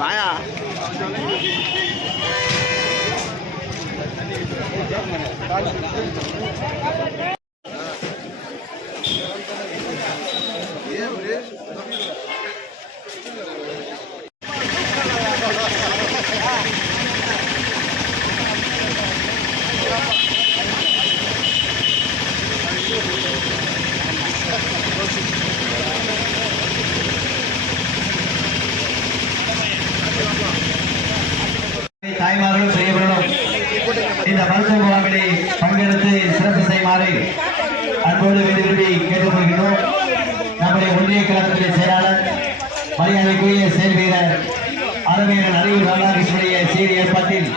வாயா தாய்மார்களும் பெரியவர்களும் இந்த மருத்துவ முகாமிலே பங்கெடுத்து சிறப்பு செய்யுமாறு அன்போடு வேண்டுவிரும்பி கேட்டுக்கொள்கிறோம். நம்முடைய ஒன்றிய கழகத்திலே செயலாளர் மரியாதைக்குரிய செயல் வீரர் அரவேரன் அறிவு ராதாகிருஷ்ணனுடைய செய்தி ஏற்பாட்டில்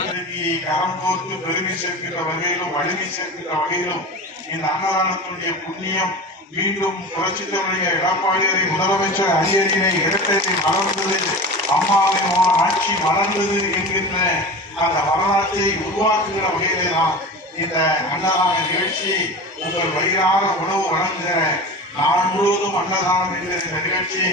கரம் கோர்த்து பெருமை சேர்க்கின்ற வகையிலும் வலிமை சேர்க்கின்ற வகையிலும் இந்த அன்னதானத்தினுடைய புண்ணியம் மீண்டும் புரட்சித்தவருடைய எடப்பாடியாரை முதலமைச்சர் அரியணை இடத்தை மலர்ந்தது, அம்மாவின் ஆட்சி மலர்ந்தது என்கின்ற அந்த வரலாற்றை உருவாக்குகிற வகையிலே தான் இந்த அன்னதான நிகழ்ச்சி உங்கள் வயிறார உணவு வழங்குகிற நாள் முழுவதும் அன்னதானம் என்கிற இந்த நிகழ்ச்சி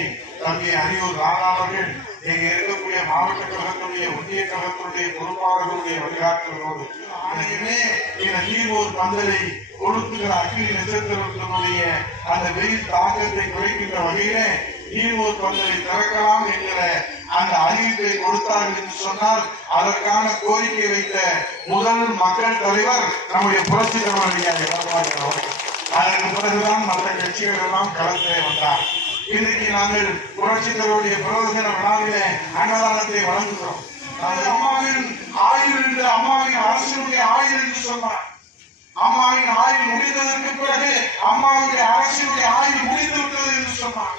தம்பி அரியூர் ராதா அவர்கள் இங்க இருக்கக்கூடிய மாவட்ட கழகத்துடைய ஒன்றிய கழகத்துடைய பொறுப்பாளர்களுடைய வழிகாட்டுகளோடு ஆணையமே இந்த நீர்வோர் பந்தலை கொடுத்துகிற அக்னி நட்சத்திரத்தினுடைய அந்த வெயில் தாக்கத்தை குறைக்கின்ற வகையிலே நீர்வோர் பந்தலை திறக்கலாம் என்கிற அந்த அறிவிப்பை கொடுத்தார்கள் என்று சொன்னால் அதற்கான கோரிக்கை வைத்த முதல் மக்கள் தலைவர் நம்முடைய புரட்சி தலைவர் எடப்பாடி அவர்கள். அதற்கு பிறகுதான் மற்ற கட்சிகள் எல்லாம் களத்திலே வந்தார். இன்றைக்கு நாங்கள் புரட்சி தலைவருடைய பிறந்த தின விழாவிலே அன்னதானத்தை வழங்குகிறோம். அம்மாவின் ஆயுள் என்று அம்மாவின் அரசினுடைய ஆயுள் என்று சொன்னார். அம்மாவின் ஆயுள் முடிந்ததற்கு பிறகு அம்மாவுடைய அரசினுடைய ஆயுள் முடிந்து விட்டது என்று சொன்னார்.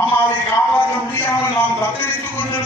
அம்மாவை காப்பாற்ற முடியாமல் நாம் தத்தளித்துக் கொண்டிருந்த